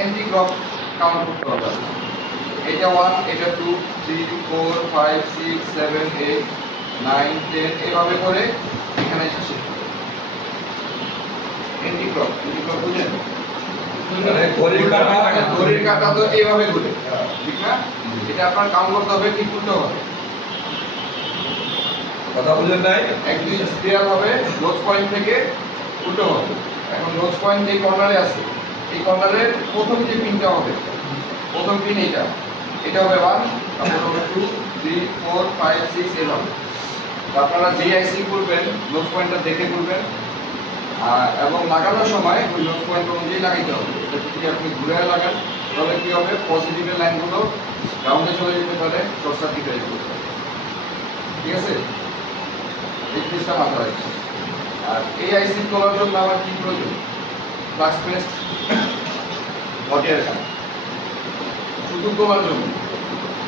Anti clock count করতে হবে। এটা 1, এটা 2, 3, 4, 5, 6, 7, 8, 9, 10 এভাবে করে এখানে এসে শেষ হবে। এন্টি ক্লক বুঝেন? মানে ঘড়ির কাঁটা তো এইভাবে ঘুরে, ঠিক না? এটা আপনার কাউন্ট করতে হবে ঠিক উল্টো হবে। কথা বুঝেন নাই? একদিন স্পিয়ার হবে লোজ পয়েন্ট থেকে উল্টো হবে। এখন লোজ পয়েন্ট যে কর্নারে আছে, এই কর্নারের প্রথম যে পিনটা হবে, প্রথম পিন এটা হবে 1, তারপর হবে 2, 3, 4, 5, 6 এভাবে। আপনারা যে আইসি করবেন লোজ পয়েন্টটা দেখে করবেন, এবং লাগানোর সময় ওই লোড পয়েন্ট অনুযায়ী লাগাইতে হবে। যদি আপনি ঘুরে লাগান তাহলে কি হবে, পজিটিভের লাইনগুলো গ্রাউন্ডে চলে যেতে পারে, শর্ট সার্কিট হয়ে যেতে পারে। ঠিক আছে, এই জিনিসটা মাথায় রাখছি। আর এই আইসি তোলার জন্য আমার কি প্রয়োজন? ফ্লাক্স পেস্ট, হটিয়ার কাট, শুধু তোলার জন্য।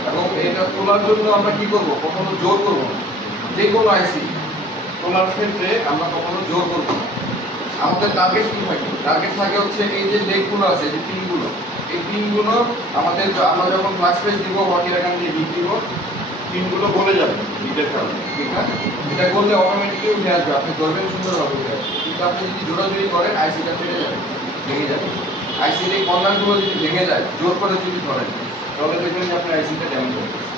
এবং এটা তোলার জন্য আমরা কি করব? কখনো জোর করব না। যে কোনো আইসি তোলার ক্ষেত্রে আমরা কখনো জোর করব না। আমাদের টার্গেট কি থাকে? টার্গেট থাকে হচ্ছে এই যে লেগগুলো আছে, যে পিনগুলো, এই পিনগুলো আমাদের আমরা যখন ফ্লাক্স পেস্ট দিব, হটিয়ার কাট দিয়ে হিট দিব, পিনগুলো গলে যাবে হিটের কারণে, ঠিক না? এটা করলে অটোমেটিকলি উঠে আসবে, আপনি ধরবেন সুন্দরভাবে উঠে আসবে। কিন্তু আপনি যদি জোরাজুরি করেন আইসিটা ফেটে যাবে, ভেঙে যাবে। আইসির এই কর্নারগুলো যদি ভেঙে যায়, জোর করে যদি ধরেন, তাহলে দেখবেন যে আপনার আইসিটা ড্যামেজ হয়ে গেছে।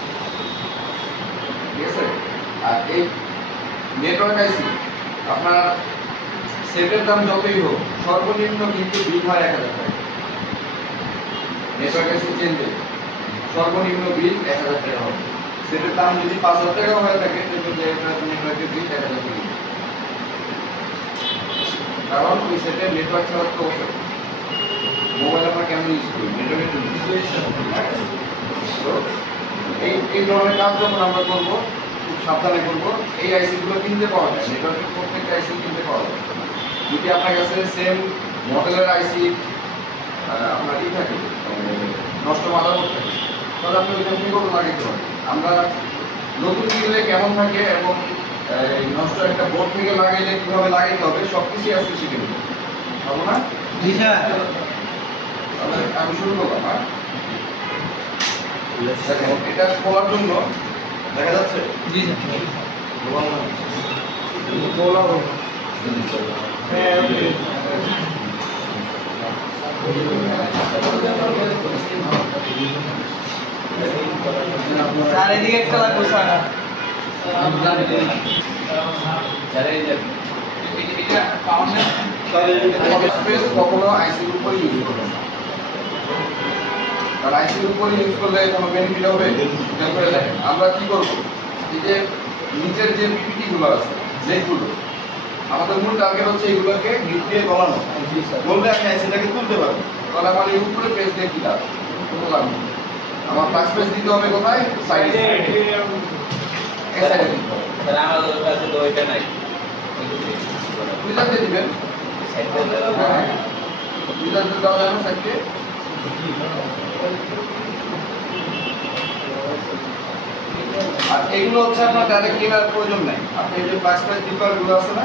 ঠিক আছে? আর এই নেটওয়ার্ক আইসি আপনার সেটের দাম যতই হোক, সর্বনিম্ন কিন্তু বিল হয় 1000 টাকা। নেটওয়ার্ক আইসি চেঞ্জে সর্বনিম্ন বিল 1000 টাকা হবে। সেটার দাম যদি 5000 টাকা হয়ে থাকে, তাহলে নেটওয়ার্কের বিল 1000 টাকা। কারণ ওই সেটের নেটওয়ার্ক ছাড়া তো মোবাইল আমরা কেমন ইউজ করি, নেটওয়ার্কের জন্য। তো এই ধরনের কাজ যখন আমরা করবো, খুব সাবধানে করবো। এই আইসিগুলো কিনতে পাওয়া যায়, নেটওয়ার্কের প্রত্যেকটা আইসি কিনতে পাওয়া যায়। যদি আপনার কাছে সেম মডেলের আইসি আপনার কি থাকে, নষ্ট মাদারবোর্ড থাকে, তাহলে আপনি ওইখান থেকে কোনো লাগাইতে পারেন। আমরা নতুন কিনলে কেমন থাকে এবং নষ্ট একটা বোর্ড থেকে লাগাইলে কিভাবে লাগাইতে হবে সবকিছুই আজকে শিখে নেব, পারবো না? জি স্যার। তাহলে আমি শুরু করলাম। হ্যাঁ, দেখো এটা খোলার জন্য দেখা যাচ্ছে। জি স্যার। স্যার এদিকে একটা লাগবে স্যার। কখনো আইসির উপরে ইউজ করবেন না, কারণ আইসির উপরে ইউজ করলে কোনো বেনিফিট হবে? আমরা কি করবো, এই যে নিচের যে পিপিটি গুলো আছে, লেগগুলো, আমাদের মূল টার্গেট হচ্ছে এগুলোকে হিট দিয়ে গলানো। বললে আমি আইসিটাকে তুলতে পারবো, তাহলে আমার এই উপরে পেজ দিয়ে কি লাভ? কোনো লাভ নেই। আমার ফ্লাক্স পেজ দিতে হবে কোথায়? সাইডে, এই সাইডে দিতে হবে। টুইজার দিয়ে দিবেন, টুইজার দিয়ে দেওয়া যাবে সাইডে। আর এগুলো হচ্ছে আপনার ডাইরেক্ট কেনার প্রয়োজন নাই। আপনি এই যে ফ্লাক্স পেজ ডিপারগুলো আছে না,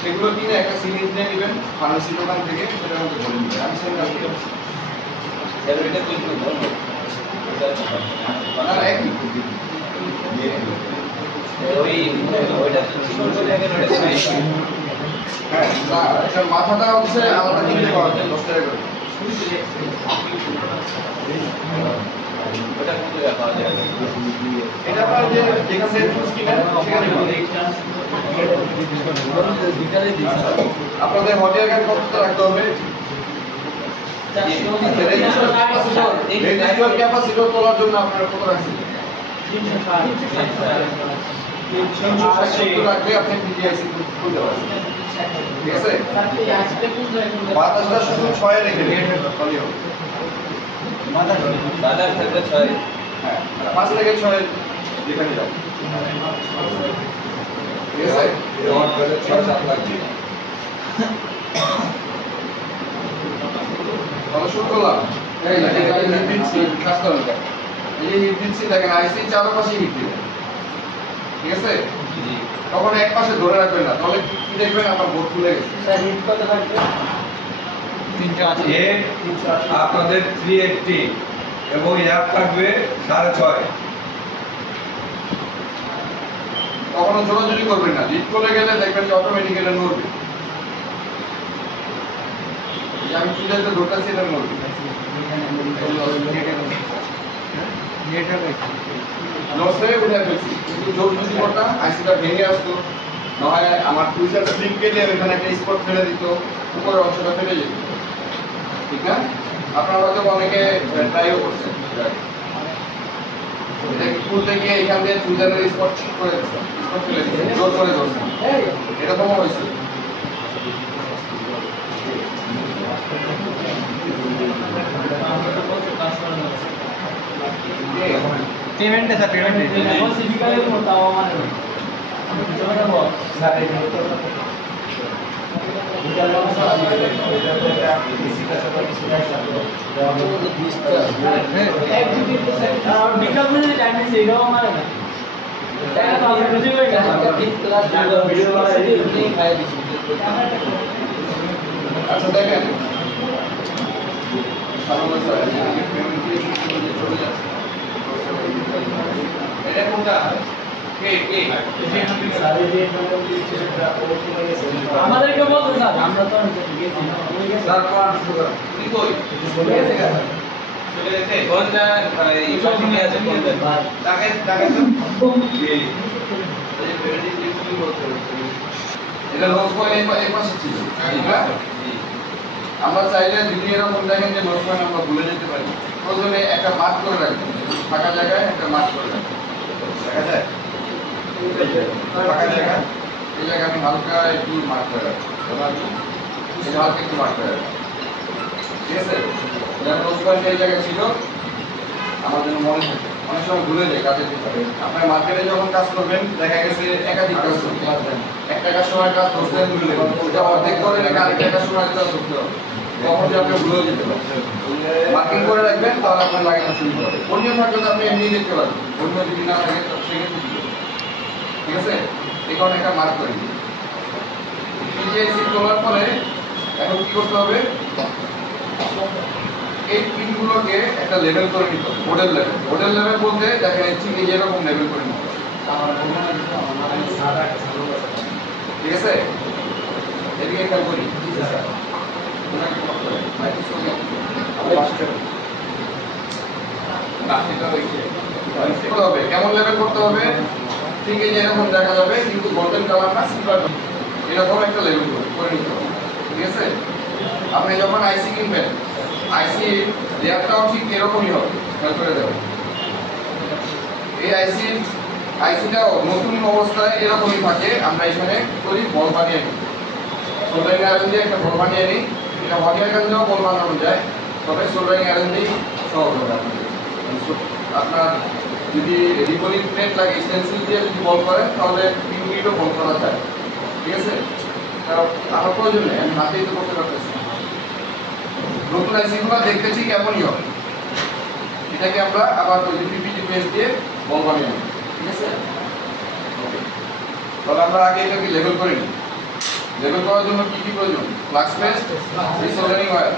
সেগুলো কিনে একটা সিরিজ নিয়ে নেবেন ফার্মেসি দোকান থেকে, সেটার মধ্যে ধরে নেবেন। আমি সেটা না, একই হ্যাঁ, এটার মাথাটা হচ্ছে আলাদা কিনতে পাওয়া যায় 10 টাকা করে। এটা আপনার যে যেখানে কিনেন সেখানে আপনাদের হটিয়ার কার্ড কত রাখতে হবে? রেজিস্টার ক্যাপাসিটর তোলার জন্য আপনারা কত রাখছেন? 360 রাখলে আপনি পিডিআইসি খুলতে পারবেন। ঠিক আছে, বাতাসটা শুধু 6 রেখে দিন, তাহলেই হবে। হ্যাঁ, 5 থেকে 6 যেখানে যাবে। ঠিক আছে, তাহলে শুরু করলাম। এই যে হিট দিচ্ছি, কাজ করেন। এই যে হিট দিচ্ছি, দেখেন আইসি চারপাশে হিট দিবেন। ঠিক আছে, তখন এক পাশে ধরে রাখবেন না, তাহলে কি দেখবেন আমার বোর্ড খুলে গেছে। 380 এ আপনাদের 380 এবং এয়ার থাকবে 6.5। কখনো জোরাজুরি করবেন না, লিড করে গেলে দেখবেন যে অটোমেটিক এটা নড়বে। যে আমি চুলাতে ঢোকাচ্ছি এটা নড়বে। নড়ছে উঠে ফেলছি, কিন্তু জোর যদি করতাম আইসিটা ভেঙে আসতো, নয় আমার টুইজার স্লিপ কেটে ওইখানে একটা স্পট ফেলে দিত, উপরের অংশটা ফেলে যেত। ঠিক না? আপনারা হয়তো অনেকে ট্রাইও করছেন। এটা খুলতে গিয়ে এখান দিয়ে টুইজারের স্পট ঠিক করে দিচ্ছেন, স্পট ফেলে দিচ্ছেন, জোর করে ধরছেন, এরকমও হয়েছে। पेमेंट है सर, पेमेंट है আচ্ছা দেখেন সাধারণ স্যার পেমেন্ট দিয়ে চলে যাচ্ছে। এটা কোনটা আমাদেরকে বলতো স্যার, আমরা তো স্যার কোন সুগার কি কই চলে গেছে চলে গেছে কোনটা এই শপিং আছে কোনটা টাকা টাকা তো এই এই পেমেন্ট দিয়ে কি করতে হবে এটা লস পয়েন্ট এই পাশে ছিল ঠিক আছে। আমরা চাইলে যদি এরকম দেখেন যে লস পয়েন্ট আমরা ভুলে যেতে পারি, প্রথমে একটা মার্ক করে রাখবেন, ফাঁকা জায়গায় একটা মার্ক করে রাখবেন, দেখা যায় ফাঁকা জায়গা, এই জায়গায় আমি হালকা একটু মার্ক করে রাখবো, এই হালকা একটু মার্ক করে রাখবো, ঠিক আছে। যেমন লস পয়েন্ট এই জায়গায় ছিল আমার জন্য মনে থাকে, অনেক সময় ভুলে যায় কাজের ভিতরে। আপনার মার্কেটে যখন কাজ করবেন দেখা গেছে একাধিক কাজ করতে পারবেন, একটা কাস্টমার কাজ ধরতেন ভুলে ওটা অর্ধেক করে রেখে আরেকটা কাস্টমার কাজ ধরতে হবে, তখন যে আপনি ভুলেও যেতে পারবেন। মার্কিং করে রাখবেন, তাহলে আপনার লাগানো শুরু হবে। অন্য থাকলে তো আপনি এমনি দেখতে পারবেন, অন্য যদি না থাকে তো সেক্ষেত্রে কি হবে? ঠিক আছে, এই কারণে একটা মার্ক করে দিন। পিজিআইসি তোলার পরে এখন কি করতে হবে, এই পিনগুলোকে একটা লেভেল করে নিতে হবে, মডেল লেভেল। মডেল লেভেল বলতে দেখেন ঠিক এই এরকম লেভেল করে নিতে হবে, ঠিক আছে। এদিকে খেয়াল করি কেমন লেভেল করতে হবে, ঠিক এই যে এরকম দেখা যাবে, কিন্তু গোল্ডেন কালার না সিলভার, এরকম একটা লেভেল করে নিতে হবে, ঠিক আছে। আপনি যখন আইসি কিনবেন, আইসি লেয়ারটাও ঠিক এরকমই হবে, খেয়াল করে দেবেন। এই আইসিটাও নতুন অবস্থায় এরকমই থাকে। আমরা এখানে করি বল বানিয়ে নিই, সোল্ডারিং আয়রন দিয়ে একটা বল বানিয়ে নিই। এটা হট এয়ার গান দিয়েও বল বানানো যায়, তবে সোল্ডারিং আয়রন দিয়েই সহজ হবে আপনাদের। আপনার যদি রিপোলিং প্লেট লাগে স্টেনসিল দিয়ে যদি বল করেন তাহলে পিনগুলিও বল করা যায়, ঠিক আছে। কারণ আমার প্রয়োজন নেই, আমি হাতেই তো করতে পারতেছি। নতুন আইসিগুলো দেখতে ঠিক এমনই হবে, এটাকে আমরা আবার ওই পিপিটি পেজ দিয়ে বল বানিয়ে নেব, ঠিক আছে। তাহলে আমরা আগে এটাকে লেবেল করে নিই। লেবেল করার জন্য কি কি প্রয়োজন, flux paste, resoldering wire.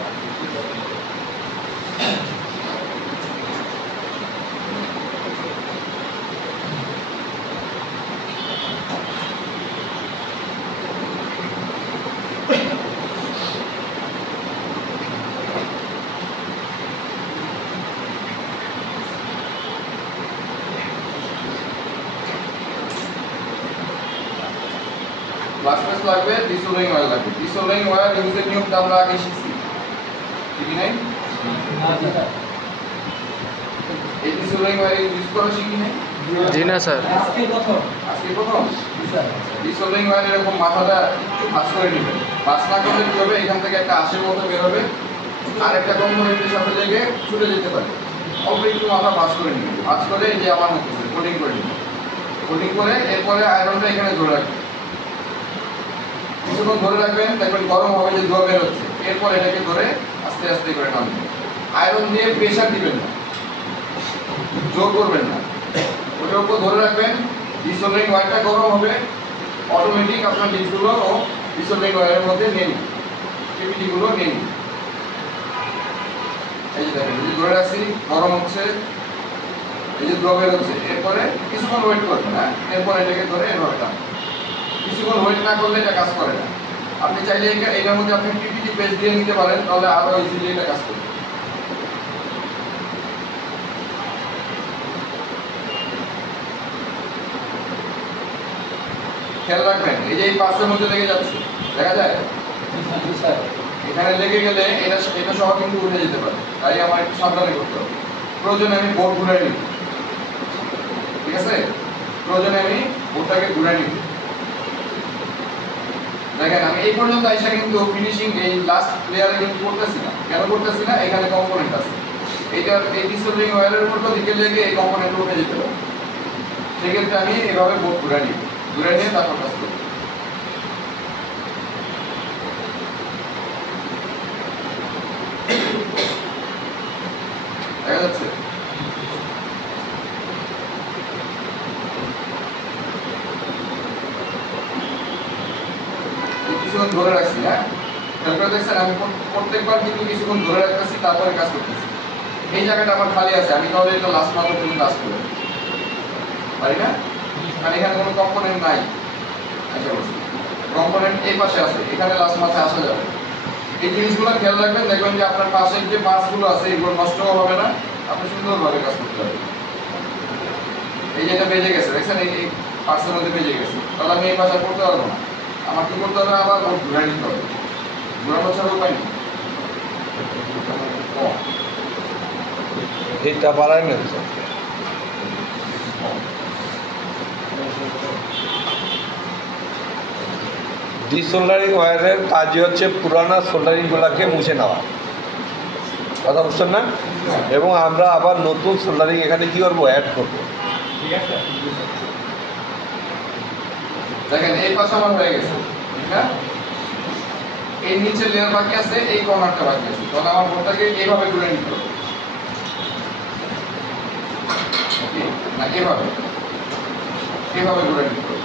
Flux paste লাগবে, রিসোল্ডারিং ওয়্যার লাগবে। রিসোল্ডারিং ওয়্যার ইউজের নিয়মটা আমরা আগে শিখছি, ঠিক নাই? এই রিসোল্ডারিং ওয়্যার ইউজ করা শিখি নাই? জি না স্যার, আজকে প্রথম আজকে প্রথম। রিসোল্ডারিং ওয়্যার এরকম মাথাটা একটু ভাঁজ করে নেবেন। ভাঁজ না করলে কি হবে, এখান থেকে একটা আঁশের মতো বেরোবে, আর একটা কম্পোনেন্টের সাথে লেগে ছুটে যেতে পারে। অল্প একটু মাথা ভাঁজ করে নেবেন, ভাঁজ করে এই যে আমার মতো কোটিং করে নেবেন। কোটিং করে এরপরে আয়রনটা এখানে ধরে রাখবেন, কিছুক্ষণ ধরে রাখবেন, দেখবেন গরম হবে, যে ধোয়া বের হচ্ছে। এরপর এটাকে ধরে আস্তে আস্তে করে নামবেন। আয়রন দিয়ে প্রেশার দিবেন না, জোর করবেন না, ওটার উপর ধরে রাখবেন। রিসোল্ডারিং ওয়্যারটা গরম হবে, অটোমেটিক আপনার ডিপগুলো ও রিসোল্ডারিং ওয়্যারের মধ্যে নিয়ে নিন, পিপিটিগুলো নিয়ে নিন। এই যে দেখেন, এই যে ধরে রাখছি, গরম হচ্ছে, এই যে দ্রবের হচ্ছে, এরপরে কিছুক্ষণ ওয়েট করবেন, হ্যাঁ, এরপরে এটাকে ধরে এভাবে টান। কিছুক্ষণ ওয়েট না করলে এটা কাজ করে না। আপনি চাইলে এটার মধ্যে আপনি পিপিটি পেজ দিয়ে নিতে পারেন, তাহলে আরো ইজিলি এটা কাজ করবে। খেয়াল রাখবেন, এই যে এই পার্সের মধ্যে লেগে যাচ্ছে, দেখা যায় স্যার এখানে লেগে গেলে এটা এটা সহ কিন্তু উঠে যেতে পারে, তাই আমার একটু সাবধানে করতে হবে। প্রয়োজনে আমি বোর্ড ঘুরাই নিব, ঠিক আছে, প্রয়োজনে আমি বোর্ডটাকে ঘুরাই নিব। দেখেন আমি এই পর্যন্ত আইসা কিন্তু ফিনিশিং এই লাস্ট লেয়ারে কিন্তু করতেছি না। কেন করতেছি না? এখানে কম্পোনেন্ট আছে, এইটা এই ডিসপ্লিং ওয়্যারের উপর দিকে লেগে এই কম্পোনেন্ট উঠে যেতে পারে। সেক্ষেত্রে আমি এভাবে বোর্ড ঘুরাই নিব, ঘুরাই নিয়ে তারপর কাজ করব। দেখা যাচ্ছে? কিছুক্ষণ ধরে রাখছি, হ্যাঁ, খেয়াল করে দেখছেন আমি প্রত্যেকবার কিন্তু কিছুক্ষণ ধরে রাখতেছি, তারপরে কাজ করতেছি। এই জায়গাটা আমার খালি আছে, আমি তাহলে এটা লাস্ট মাত্র পর্যন্ত কাজ করব, পারি না? কারণ এখানে কোনো কম্পোনেন্ট নাই। আচ্ছা বলছি, কম্পোনেন্ট এই পাশে আছে, এখানে লাস্ট মাথা আসা যাবে। এই জিনিসগুলো খেয়াল রাখবেন, দেখবেন যে আপনার পাশের যে পার্টসগুলো আছে এগুলো নষ্টও হবে না, আপনি সুন্দরভাবে কাজ করতে পারবেন। এই যে এটা বেজে গেছে, দেখছেন, এই পার্টসের মধ্যে বেজে গেছে, তাহলে আমি এই পাশে করতে পারবো না। আমার কি করতে হবে? আবার বোর্ড ঘুরাই নিতে হবে, ঘুরানো ছাড়া উপায় নেই। এটা বাড়ায় না ডিসোল্ডারিং ওয়্যারের কাজই হচ্ছে পুরানো সোল্ডারিংগুলোকে মুছে নেওয়া, কথা বুঝছেন না? এবং আমরা আবার নতুন সোল্ডারিং এখানে কি করবো? অ্যাড করবো। ঠিক আছে দেখেন এই পাশে আমার হয়ে গেছে, ঠিক না? এই নিচে লেয়ার বাকি আছে, এই কর্নারটা বাকি আছে, তাহলে আমার বোর্ডটাকে এইভাবে ঘুরে নিতে হবে। Okay? না এভাবে, এভাবে ঘুরে নিতে হবে।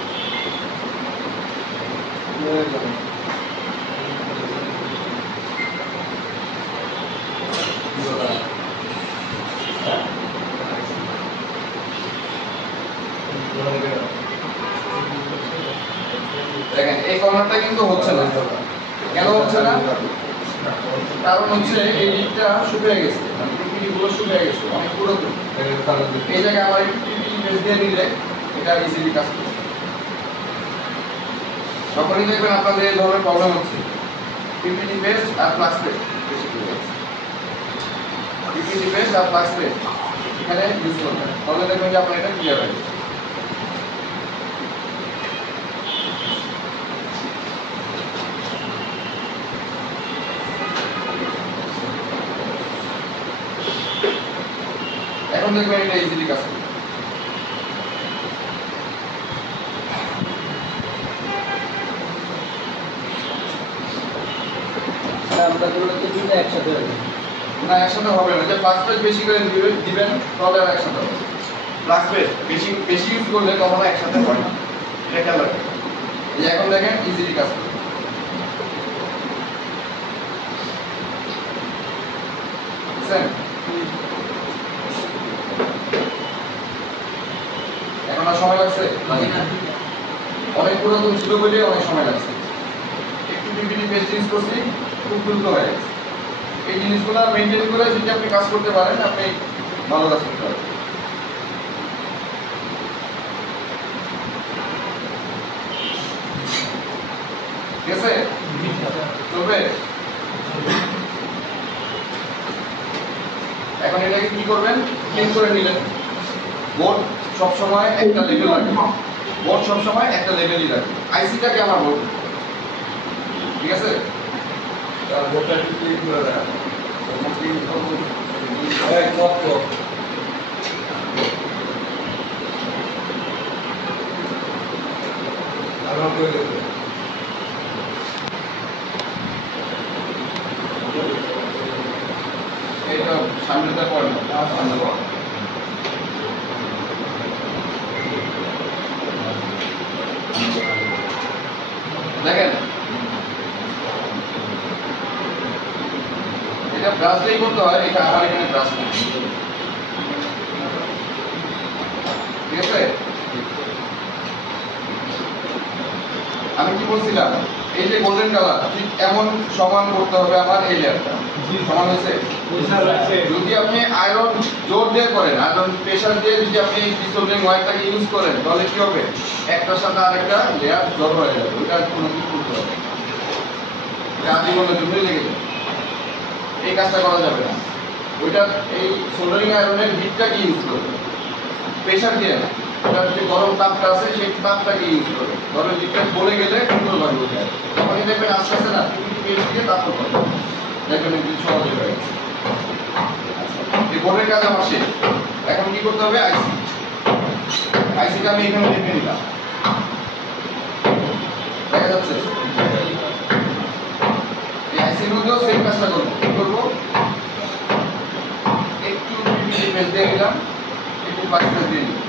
দেখেন এই কর্নারটা কিন্তু হচ্ছে না। কেন হচ্ছে না? কারণ হচ্ছে এই দিকটা শুকিয়ে গেছে, মানে পিপিটিগুলো শুকিয়ে গেছে, অনেক পুরাতন। এই জায়গায় আমার একটু পিপিটি পেজ দিয়ে নিলে এটা ইজিলি কাজ করবে। যখনই দেখবেন আপনাদের এই ধরনের প্রবলেম হচ্ছে, পিপিটি পেজ আর ফ্লাক্স পেজ, পিপিটি পেজ আর ফ্লাক্স পেজ এখানে ইউজ করবেন, তাহলে দেখবেন যে আপনার এটা ক্লিয়ার হয়ে যাবে। এখন দেখবেন এটা ইজিলি কাজ করবে। আমরা দুটোকে দুটো একসাথে রাখি না একসাথে হবে না, যে ফ্লাক্স পেজ বেশি করে দিবেন তাহলে আর একসাথে হবে। ফ্লাক্স পেজ বেশি বেশি ইউজ করলে তখন একসাথে হয় না, এটা খেয়াল রাখবেন। এই যে এখন দেখেন ইজিলি কাজ করবে। বুঝছেন? এখন আর সময় লাগছে? অনেক পুরাতন ছিল বলে অনেক সময় লাগছে। একটু পিপিটি পেজ ইউজ করছি, খুব দ্রুত হয়ে গেছে। এই জিনিসগুলো মেনটেন করে যদি আপনি কাজ করতে পারেন, আপনি ভালো কাজ করতে পারবেন। ঠিক আছে? চলবে? এখন এটাকে কি করবেন? ক্লিন করে নিলেন। বোর্ড সবসময় একটা লেভেল রাখবে, বোর্ড সবসময় একটা লেভেলই রাখবে। আইসিটাকে আমার বোর্ড, ঠিক আছে? বোর্ডটা একটু ক্লিক করে দেয় আমার করে দেবে। এটা সামনেটা পড়ে না, সামনে পড়ে। দেখেন এটা ব্রাশ দিয়ে করতে হয়, এটা আমার এখানে ব্রাশ নেই, ঠিক আছে? আমি কি বলছিলাম, এই যে গোল্ডেন কালার ঠিক এমন সমান করতে হবে আমার এই লেয়ারটা, সমান হয়েছে? যদি আপনি আয়রন জোর দিয়ে করেন, আয়রন প্রেসার দিয়ে যদি আপনি ডিসোল্ডিং ওয়্যারটাকে ইউজ করেন, তাহলে কি হবে, একটার সাথে আরেকটা লেয়ার জড় হয়ে যাবে, ওইটা কোনো কিছু করতে হবে, এটা আজীবনের জন্যই লেগে যাবে, এই কাজটা করা যাবে না। ওইটা এই সোল্ডারিং আয়রনের হিটটাকে ইউজ করবে, প্রেসার দিয়ে না, ওটার যে গরম তাপটা আছে সেই তাপটাকে ইউজ করবে। ধরো হিটটা বলে গেলে সুন্দরভাবে বোঝা যায়, তখনই দেখবেন আস্তে আস্তে না পেজ থেকে তারপর করে দেখবেন একটু সহজে হয়ে গেছে। এই বোর্ডের কাজ আমার শেষ। এখন কি করতে হবে, আইসি, আইসিটা আমি এখানে রেখে নিলাম, দেখা যাচ্ছে? এই আইসির মধ্যেও সেম কাজটা করবো। কি করবো, একটু পিপিটি পেজ দিয়ে নিলাম, একটু প্লাস পেজ দিয়ে নিলাম,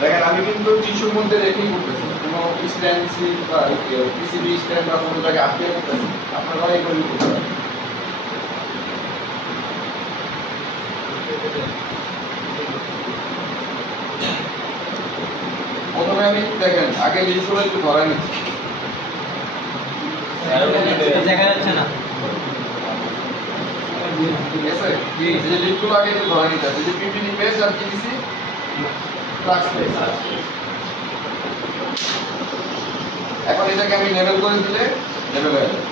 দেখেন আমি কিন্তু টিস্যুর মধ্যে রেখেই করতেছি, কোনো স্ট্যান্ড বা পিসিবি স্ট্যান্ড বা কোনো জায়গায় আটকে করতেছি, আপনারা এইভাবেই করতে পারেন। প্রথমে আমি দেখেন আগে লিডগুলো একটু ধরে নিচ্ছি, দেখা যাচ্ছে না। ঠিক আছে? এই যে লিডগুলো আগে একটু ধরে নিতে আছে, যে পিপিটি পেজ আর কি দিছি, ফ্লাক্স পেজ। এখন এটাকে আমি লেভেল করে দিলে লেভেল হয়ে যাবে,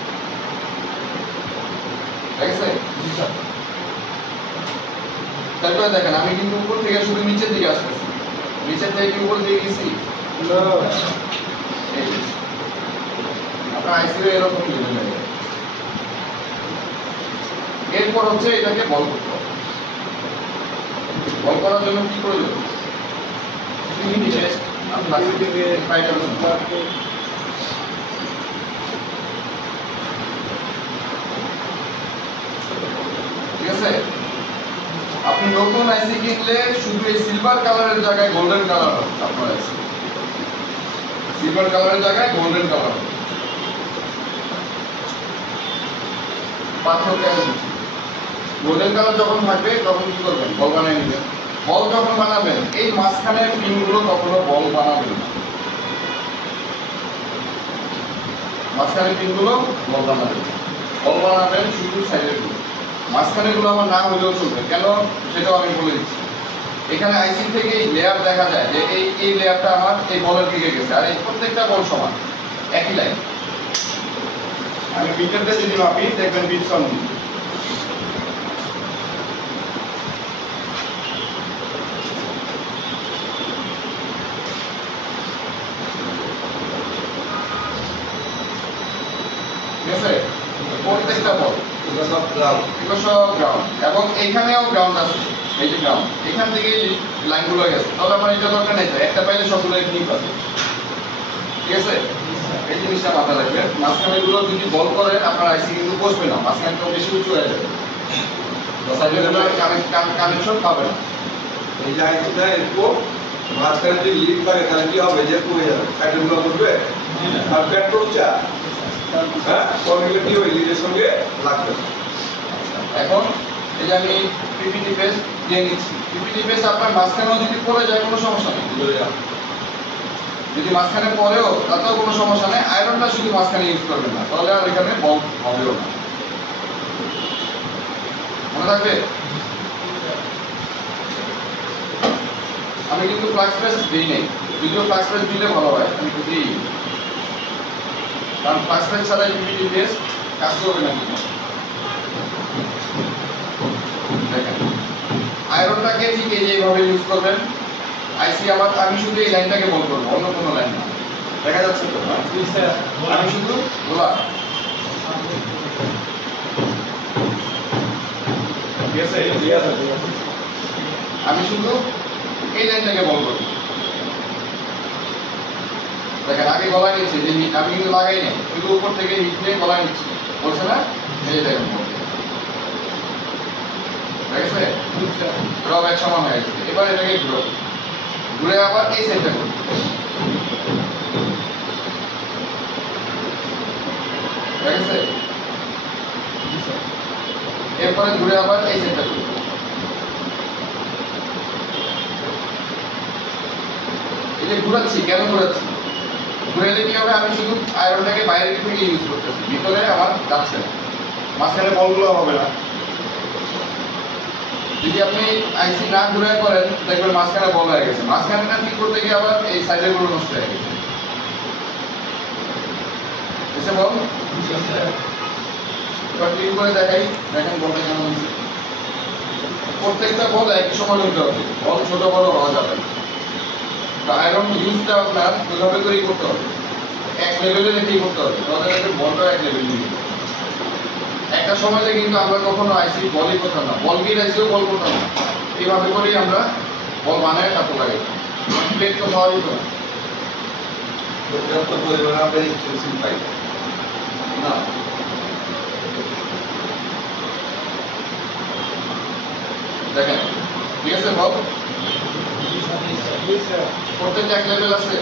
ঠিক আছে? তারপরে দেখেন আমি কিন্তু উপর থেকে শুধু নিচের দিকে আসতেছি, নিচের থেকে কি উপর দিকে গেছি? এই যে। আপনার আইসিইউ এরকম লেভেল হয়ে যাবে। এরপর হচ্ছে এটাকে বল করতে হবে। বল করার জন্য কি প্রয়োজন? পিপিটি টেস্ট, আপনার ফাইটার ঠিক আছে? আপনি নতুন আইসি কিনলে শুধু এই সিলভার কালারের জায়গায় গোল্ডেন কালার হবে আপনার আইসি, সিলভার কালারের জায়গায় গোল্ডেন কালার হবে। পার্থক্য গোল্ডেন কালার যখন থাকবে তখন কি করবেন, বল বানিয়ে নেবেন। বল যখন বানাবেন এই মাঝখানের পিনগুলো কখনো বল বানাবেন না, মাঝখানের পিনগুলো বল বানাবেন না। বল বানাবেন শুধু সাইডের গুলো, মাঝখানে গুলো আমার না হলেও চলবে। কেন সেটাও আমি বলে দিচ্ছি। এখানে আইসি থেকে এই লেয়ার দেখা যায় যে এই লেয়ারটা আমার এই বলের দিকে গেছে, আর এই প্রত্যেকটা বল সমান একই লাইন। আমি মিটারটা যদি মাপি দেখবেন বিট সমান। ঠিক আছে? প্রত্যেকটা বল এগুলো সব গ্রাউন্ড, এবং এইখানেও গ্রাউন্ড আছে, এই যে গ্রাউন্ড, এখান থেকে লাইনগুলো গেছে। তাহলে আমার এটা দরকার নেই, তো একটা পাইলে সবগুলো ক্লিপ আছে, ঠিক আছে? এই জিনিসটা মাথায় রাখবেন। মাঝখানে গুলো যদি বল করেন আপনার আইসি কিন্তু বসবে না, মাঝখানে তো বেশি উঁচু হয়ে যাবে, কানেকশন পাবে না। এই যে আইসিটা এরকম মাঝখানে যদি লিক থাকে তাহলে কি হবে, যে কমে যাবে, সাইডের গুলো বসবে আর পেট্রোল চা, হ্যাঁ, কোনগুলো কি ওই লিডের সঙ্গে লাগবে। এখন এই যে আমি পিপিটি পেজ দিয়ে নিচ্ছি, পিপিটি পেজ আপনার মাঝখানেও যদি পড়ে যায় কোনো সমস্যা নেই, যদি মাঝখানে পড়েও তাতেও কোনো সমস্যা নেই। আয়রনটা শুধু মাঝখানে ইউজ করবেন না, তাহলে আর এখানে বল হবেও না, মনে থাকবে। আমি কিন্তু ফ্লাক্স পেজ দিই নেই, যদিও ফ্লাক্স পেজ দিলে ভালো হয়, আমি তো দিই, কারণ ফ্লাক্স পেজ ছাড়া পিপিটি পেজ কাজ করবে না। দেখেন আয়রনটাকে ঠিক এইভাবে ইউজ করবেন। আইসি আমার, আমি শুধু এই লাইনটাকে বল করবো, অন্য কোনো লাইন না। দেখা যাচ্ছে তো? আমি শুধু গোলা, ঠিক আছে? আমি শুধু এই লাইনটাকে বল করবো। দেখেন আগে গলায় নিচ্ছি, যে আমি কিন্তু লাগাই নাই, শুধু উপর থেকে হিট দিয়ে গলায় নিচ্ছি। বলছে না? এই দেখেন ঠিক আছে? রব এক সমান হয়ে গেছে। এবার এটাকে ঘুরো, ঘুরে আবার এই সাইডটা করো। ঠিক আছে? এরপরে ঘুরে আবার এই সাইডটা করো। এই যে ঘুরাচ্ছি, কেন ঘুরাচ্ছি? ঘুরাইলে কি হবে? আমি শুধু আয়রনটাকে বাইরে থেকে ইউজ করতেছি, ভিতরে আমার যাচ্ছে না, মাঝখানে বলগুলো হবে না। যদি আপনি আইসি না ঘুরে করেন দেখবেন মাঝখানে বল হয়ে গেছে, মাঝখানেটা ঠিক করতে গিয়ে আবার এই সাইডের গুলো নষ্ট হয়ে গেছে। এসে বল এবার ক্লিন করে দেখাই, দেখেন বলটা কেমন হয়েছে। প্রত্যেকটা বল এক সমান হতে হবে, বল ছোট বড় হওয়া যাবে না। আয়রন ইউজটা আপনার ওইভাবে করেই করতে হবে, এক লেভেলে রেখেই করতে হবে, তাহলে একটা বলটা এক লেভেল নিয়ে একটা সমাজে কিন্তু আমরা কখনো আইসি বলই করতাম না, বল গিয়ে আইসিও বল করতাম না, এইভাবে করেই আমরা বল বানায় তারপর লাগাই, প্লেট তো পাওয়া যেত না। পর্যাপ্ত পরিমাণে আপনার স্টেনসিল পাই না দেখেন, ঠিক আছে বল প্রত্যেকটা এক লেভেল আছে।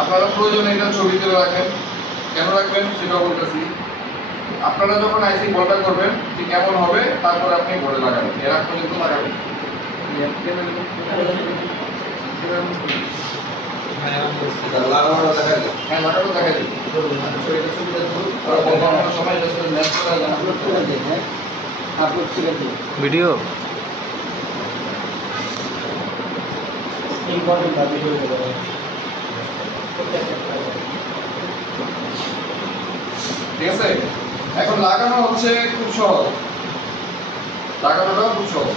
আপনারা প্রয়োজনে এটা ছবি তুলে রাখেন, কেন রাখবেন সেটাও বলতেছি। আপনারা যখন আইসি বলটা করবেন যে কেমন হবে তারপর আপনি বলে লাগাবেন, এর আগ পর্যন্ত লাগাবেন। লাগানোটা দেখা যায়। হ্যাঁ লাগানো দেখা যাবে, সময় ভিডিও ইম্পর্টেন্ট ভাবে ঠিক আছে? এখন লাগানো হচ্ছে খুব সহজ, লাগানোটাও খুব সহজ।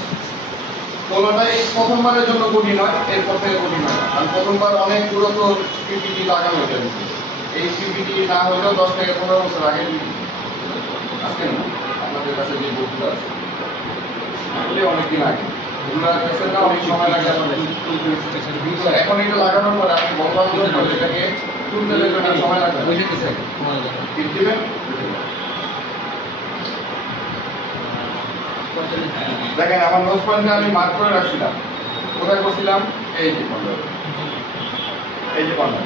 কোনোটাই প্রথমবারের জন্য কঠিন হয়, এরপর থেকে কঠিন হয় না। আমি প্রথমবার অনেক পুরোনো পিপিটি লাগানো হয়েছে, এই পিপিটি না হলেও 10 থেকে 15 বছর আগে আজকে না, আপনাদের কাছে যে বইগুলো আছে আসলে অনেকদিন আগে, এগুলো কাছে না অনেক সময় লাগে আপনাদের। কিন্তু এখন এটা লাগানোর পরে আপনি বলবান্ধব করে এটাকে তুলতে দেখবেন না, সময় লাগবে না। টিপ দিবেন, দেখেন আমার নোজ পয়েন্টে আমি মার্ক করে রাখছিলাম, কোথায় করছিলাম? এই যে কর্নার, এই যে কর্নার।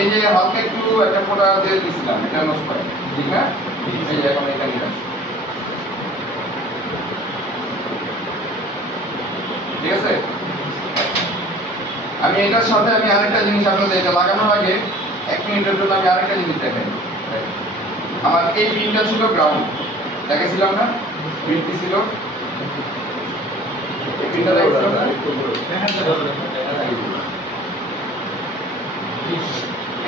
এই যে হালকা একটু একটা ফোঁটা দিয়ে দিছিলাম, এটা নোজ পয়েন্ট, ঠিক না? এই যে এখন এটা নিয়ে আসি, ঠিক আছে? আমি এটার সাথে আমি আরেকটা জিনিস আপনাদের, এটা লাগানোর আগে 1 মিনিটের জন্য আমি আরেকটা জিনিস দেখাই। আমার এই পিনটা ছিল গ্রাউন্ড, দেখেছিলাম না পিনটি ছিল, এই পিনটা দেখেছিলাম না?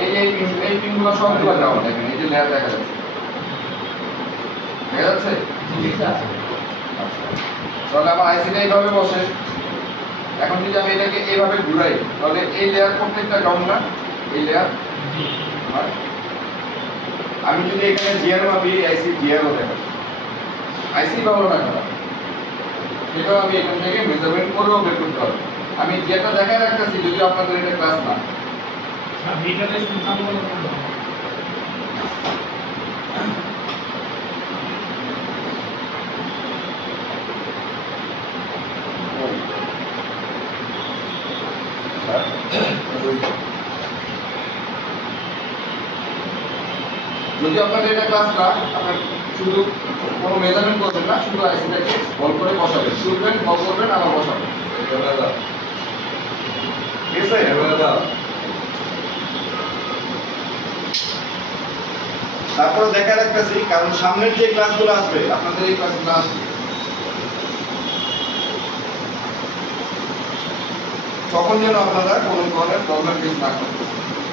এই যে এই পিনগুলো সবগুলো গ্রাউন্ড, দেখেন এই যে লেয়ার দেখা যাচ্ছে, দেখা যাচ্ছে? তাহলে আমার আইসিটা এইভাবে বসে। এখন যদি আমি এটাকে এইভাবে ঘুরাই তাহলে এই লেয়ার প্রত্যেকটা গ্রাউন্ড না, এই লেয়ার। আমি যদি এখানে জিআর মাপি, আইসি জিআরও দেখা, আইসি ভালো না খারাপ সেটাও আমি এখান থেকে মেজারমেন্ট করেও বের করতে পারবো। আমি যেটা দেখায় রাখতেছি যদি আপনাদের এটা ক্লাস না, যদি আপনাদের এটা ক্লাস না, আপনার শুধু কোনো মেজারমেন্ট করবেন না, শুধু আইসিটাকে বল করে বসাবেন, শুনবেন, বল করবেন, আবার বসাবেন, ঠিক আছে? তারপরে দেখা রাখতেছি, কারণ সামনের যে ক্লাসগুলো আসবে আপনাদের এই ক্লাসগুলো আসবে, তখন যেন আপনারা কোনো ধরনের প্রবলেম ফেস না করেন।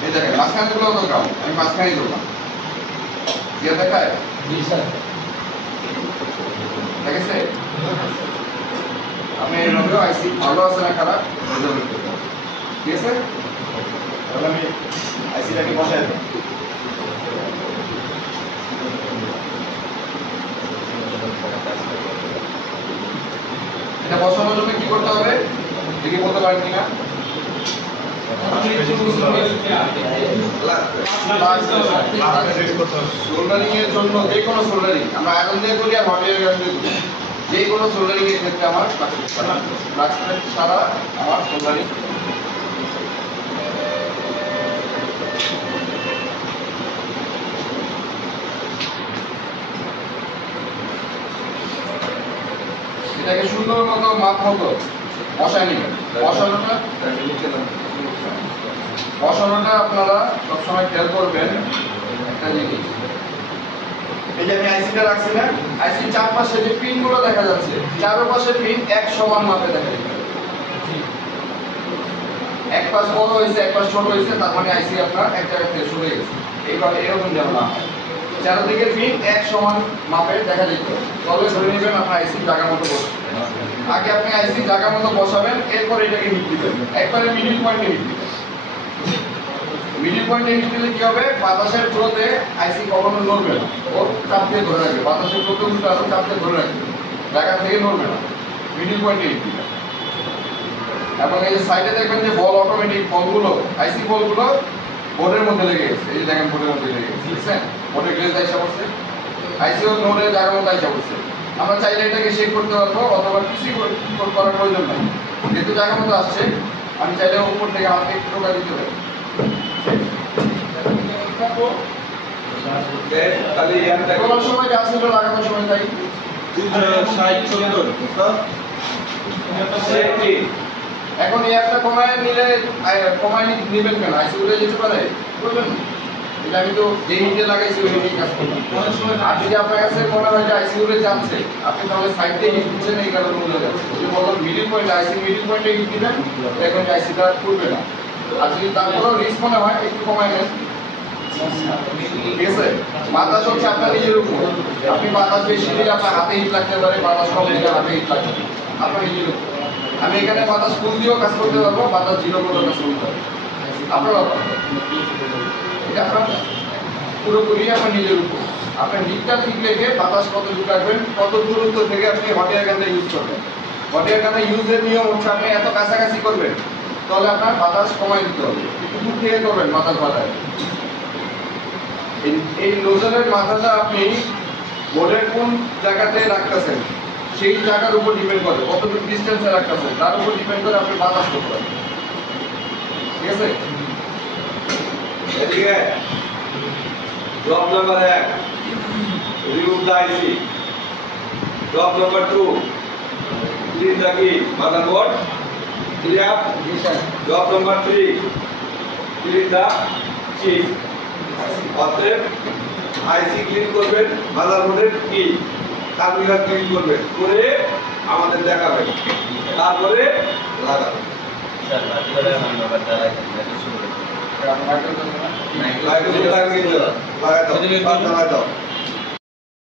এই দেখেন মাঝখানে গুলো তো গ্রাউন্ড, আমি মাঝখানেই ধরলাম, দিয়ে দেখায় জি স্যার। ঠিক আছে? আমি এইভাবেও আইসি ভালো আছে না খারাপ রেজাল্ট করতে পারবো। ঠিক আছে? তাহলে আমি আইসিটাকে বসাই দেবো। এটা বসানোর জন্য কি করতে হবে দেখি বলতে পারেন কিনা? সোল্ডারিং এর জন্য যে কোনো সোল্ডারিং আমরা আয়রন দিয়ে করি আর হট এয়ার গ্যাস দিয়ে করি, যে কোনো সোল্ডারিং এর ক্ষেত্রে আমার ফ্লাক্স ছাড়া আমার সোল্ডারিং এটাকে সুন্দর মতো মাপ মতো বসায় নেবেন। বসানোটা আপনারা সবসময় খেয়াল করবেন একটা জিনিস, এই যে আমি আইসিটা রাখছি না, আইসির চারপাশে যে পিন গুলো দেখা যাচ্ছে চারপাশে পিন এক সমান মাপে দেখা যাচ্ছে। এক পাশ বড় হয়েছে এক পাশ ছোট হয়েছে, তার মানে আইসি আপনার এক জায়গা থেকে সরে গেছে। এইভাবে এরকম যেন না হয়, চারদিকের পিন এক সমান মাপে দেখা যেত। তবে ধরে নেবেন আপনার আইসি জায়গা মতো বসবে। আগে আপনি আইসি জায়গা মতো বসাবেন, এরপর এটাকে হিট দিবেন, একবারে মিডিল পয়েন্টে হিট দিবেন। মিডিল পয়েন্টে হিট দিলে কি হবে, বাতাসের ফ্লোতে আইসি কখনো নড়বে না, ও চাপ দিয়ে ধরে রাখবে। বাতাসের ফ্লোতে উল্টো আসলে চাপ দিয়ে ধরে রাখবে, জায়গা থেকে নড়বে না। মিডিল পয়েন্টে হিট দিবেন। এবং এই যে সাইডে দেখবেন যে বল অটোমেটিক বলগুলো আইসি বলগুলো বোর্ডের মধ্যে লেগে গেছে। এই যে দেখেন বোর্ডের মধ্যে লেগে গেছে, বুঝছেন? বোর্ডের গ্লেজ আইসা পড়ছে, আইসিও নোড়ে জায়গা মতো আইসা পড়ছে। আমরা চাইলে এটাকে শেক করতে পারবো অথবা কিছুই করার প্রয়োজন নাই, যেহেতু জায়গা মতো আসছে। আমি চাইলে উপর থেকে হাতে একটু টোকা দিতে পারি। তোলার সময় যা ছিল লাগানোর সময় তাই। এখন এই একটা কমায় নিলে কমায় নিবেন কেন? আইসি উঠে যেতে পারে, বুঝলেন? এটা আমি তো যে হিটে লাগাইছি ওই হিটেই কাজ করবো। আর যদি আপনার কাছে মনে হয় যে আইসি উঠে যাচ্ছে, আপনি তাহলে সাইড দিয়ে হিট দিচ্ছেন, এই কারণে উঠে যাচ্ছে। যদি বললাম মিডিল পয়েন্ট, আইসি মিডিল পয়েন্টে হিট দিবেন, এখন আইসিটা করবে না। আর যদি তারপরেও রিস্ক মনে হয় একটু কমায় নেন, ঠিক আছে? বাতাস হচ্ছে আপনার নিজের উপর। আপনি বাতাস বেশি দিলে আপনার হাতে হিট লাগতে পারে, বাতাস কম দিলে হাতে হিট লাগতে পারে, আপনার নিজের উপর। আমি এখানে বাতাস ফুল দিয়েও কাজ করতে পারবো, বাতাস জিরো করেও কাজ করতে পারবো, আপনার ব্যাপার। এটা আপনার পুরোপুরি আপনার নিজের উপর। আপনার হিটটা ঠিক রেখে বাতাস কত দূর রাখবেন, কত দূরত্ব থেকে আপনি হট এয়ার গানটা ইউজ করবেন। হট এয়ার গানটা ইউজের নিয়ম হচ্ছে আপনি এত কাছাকাছি করবেন, তাহলে আপনার বাতাস কমাই দিতে হবে। একটু দূর থেকে করবেন বাতাস বাড়ায়। এই নোজলের মাথাটা আপনি বোর্ডের কোন জায়গাতে রাখতেছেন সেই জায়গার উপর ডিপেন্ড করে, কতটুকু ডিস্টেন্সে রাখতেছেন তার উপর ডিপেন্ড করে আপনি বাতাস করতে পারেন, ঠিক আছে? এদিকে drop number 1 remove the IC. Drop number 2 clean the কি motherboard. Clear? Drop number 3 clean the chip. অতএব আইসি ক্লিন করবেন, মাদারবোর্ডের কি টার্মিনাল ক্লিন করবেন, করে আমাদের দেখাবেন, তারপরে লাগাবেন। লাগাই দাও, লাগাই দাও।